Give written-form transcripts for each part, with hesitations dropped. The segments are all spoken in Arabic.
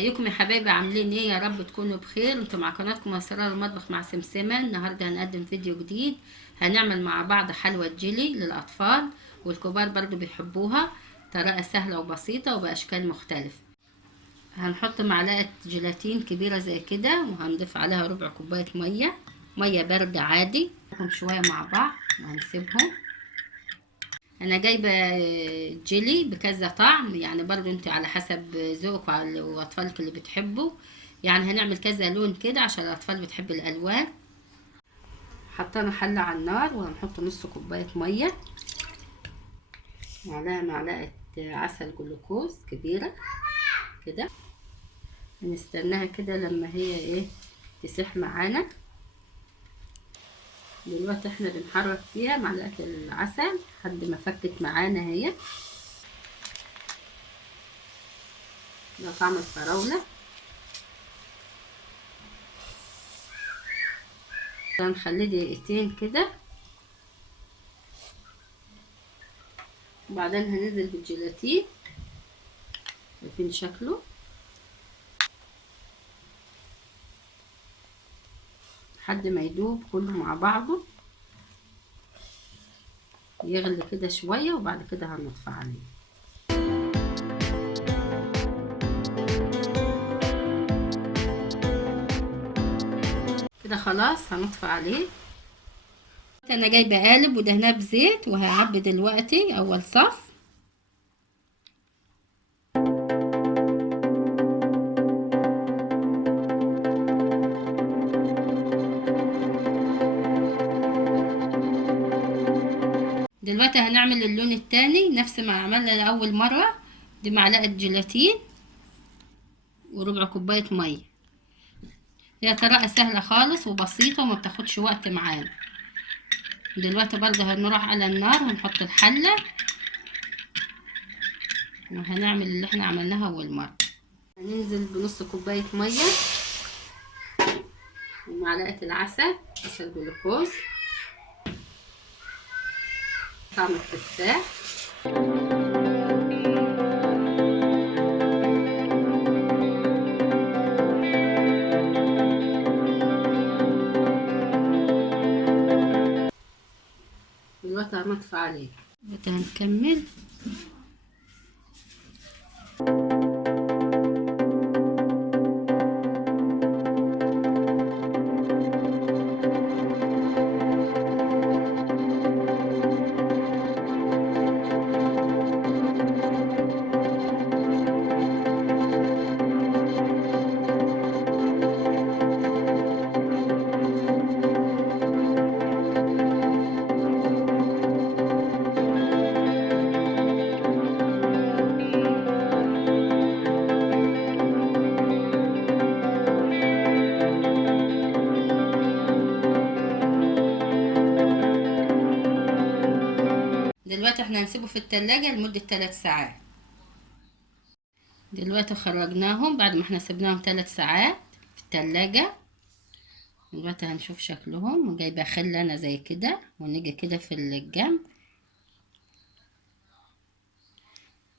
ازيكم يا حبايبي؟ عاملين ايه؟ يا رب تكونوا بخير. انتوا مع قناتكم اسرار المطبخ مع سمسمة. النهارده هنقدم فيديو جديد. هنعمل مع بعض حلوى جيلي للاطفال والكبار برضو بيحبوها. طريقه سهله وبسيطه وباشكال مختلفه. هنحط معلقه جيلاتين كبيره زي كده، وهنضيف عليها ربع كوبايه ميه بارده عادي. نحطهم شويه مع بعض وهنسيبهم. انا جايبه جيلي بكذا طعم، يعني برضو انت على حسب ذوقك واطفالك اللي بتحبوا. يعني هنعمل كذا لون كده عشان الاطفال بتحب الالوان. حطينا حله على النار وهنحط نص كوبايه ميه، وعليها معلقه عسل جلوكوز كبيره كده. هنستناها كده لما هي تسيح معانا. دلوقتي احنا بنحرك فيها معلقه العسل لحد ما فكت معانا اهي. ده طعم الفراولة. هنخليه دقيقتين كده، وبعدين هننزل بالجيلاتين. شايفين شكله؟ لحد ما يدوب كله مع بعضه، يغلي كده شوية، وبعد كده هنطفي عليه. كده خلاص هنطفي عليه. انا جايبه قالب ودهناه بزيت، وهعبي دلوقتي اول صف. دلوقتي هنعمل اللون التاني نفس ما عملنا لأول مرة. دي معلقة جيلاتين وربع كوباية مية. هي طريقة سهلة خالص وبسيطة وما بتاخدش وقت معانا. دلوقتي برضه هنروح على النار، هنحط الحلة وهنعمل اللي احنا عملناها أول مرة. هننزل بنص كوباية مية ومعلقة عسل جلوكوز، طعم التفاح. دلوقتي هنطفي عليه. دلوقتي هنكمل. دلوقتي احنا هنسيبه في التلاجة لمدة 3 ساعات. دلوقتي خرجناهم بعد ما احنا سيبناهم 3 ساعات في التلاجة. دلوقتي هنشوف شكلهم. وجايبه خله انا زي كده، ونيجي كده في الجنب.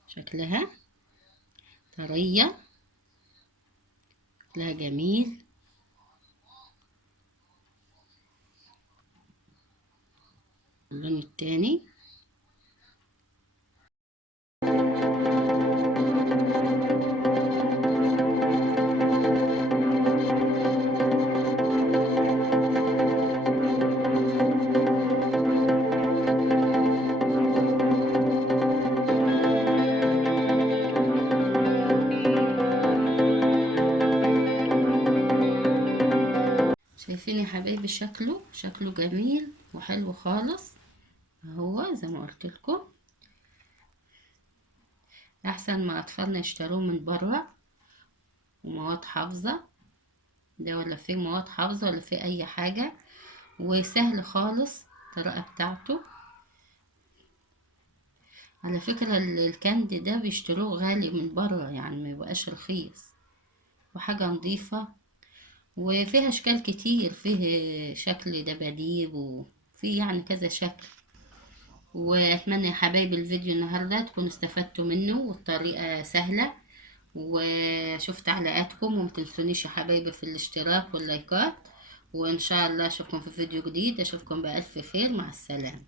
شكلها طريه، شكلها جميل. اللون التاني. شايفين يا حبايبي؟ شكله جميل وحلو خالص. هو زي ما قلت لكم، احسن ما اطفالنا يشتروه من بره ومواد حافظه. ده ولا فيه مواد حافظه ولا فيه اي حاجه، وسهل خالص الطريقه بتاعته. على فكره الكاندي ده بيشتروه غالي من بره، يعني ما يبقاش رخيص، وحاجه نظيفه. وفيها اشكال كتير، فيه شكل دباديب وفيه يعني كذا شكل. واتمنى يا حبايبي الفيديو النهارده تكونوا استفدتوا منه، والطريقه سهله وشوف تعليقاتكم، ومتنسونيش يا حبايبي في الاشتراك واللايكات. وان شاء الله اشوفكم في فيديو جديد، اشوفكم بألف خير، مع السلامة.